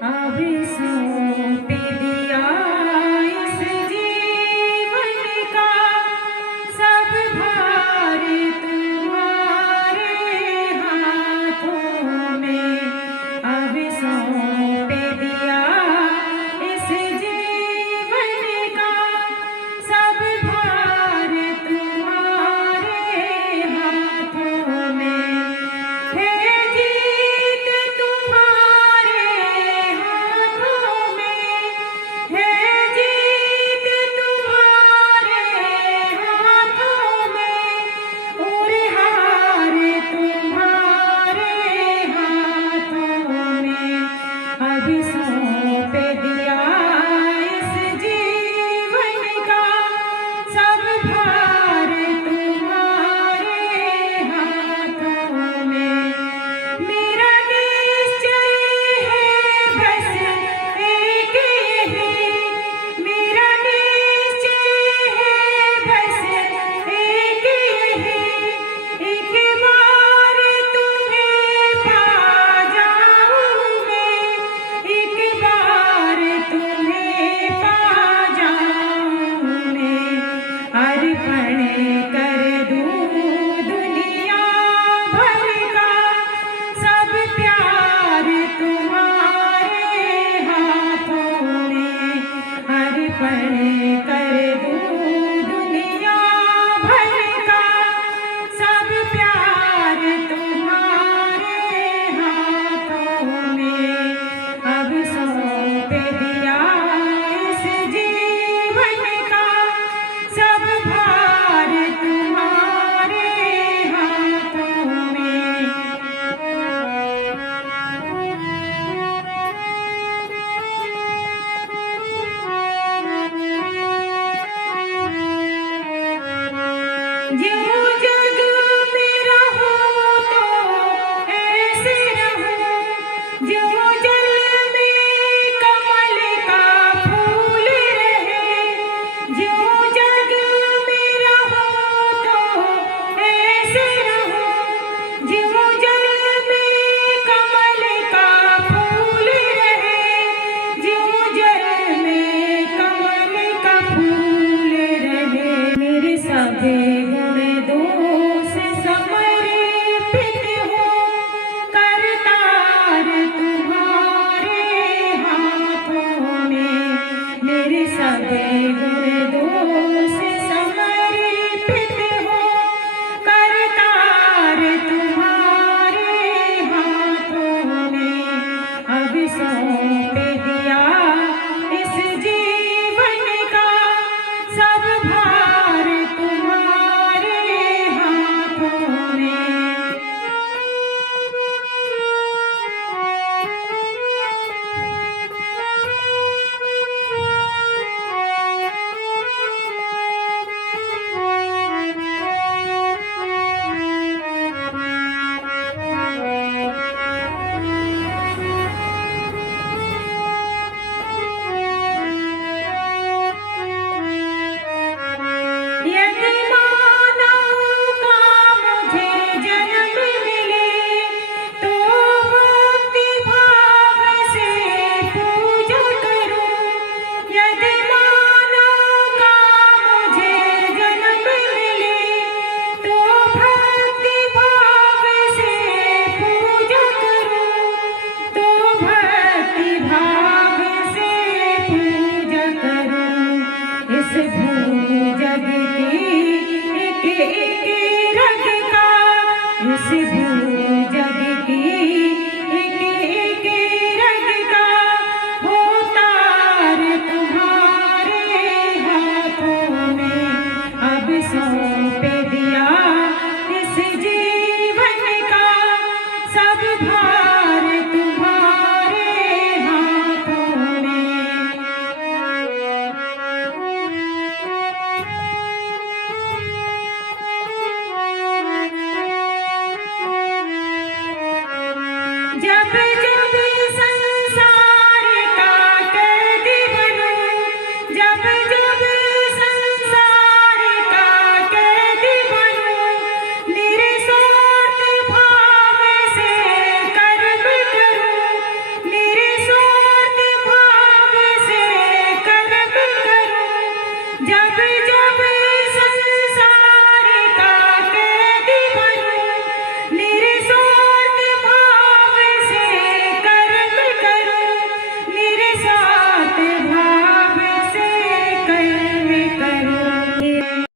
अभी सौंप दिया इस जीवन का सब भार तुम्हारे हाथों में। अभी सौंप दिया इस जीवन का सब भार तुम्हारे हाथों में। है जीत तुम्हारे हाथों में, है जीत तुम्हारे हाथों में, और हार तुम्हारे हाथों में। अभी सौंप दिया इस जीवन का सब भार तुम्हारे हाथों में। मेरा निश्चय है बस एक ही, मेरा निश्चय है बस एक ही, एक बार तुम्हें पा जाऊं मैं, एक जब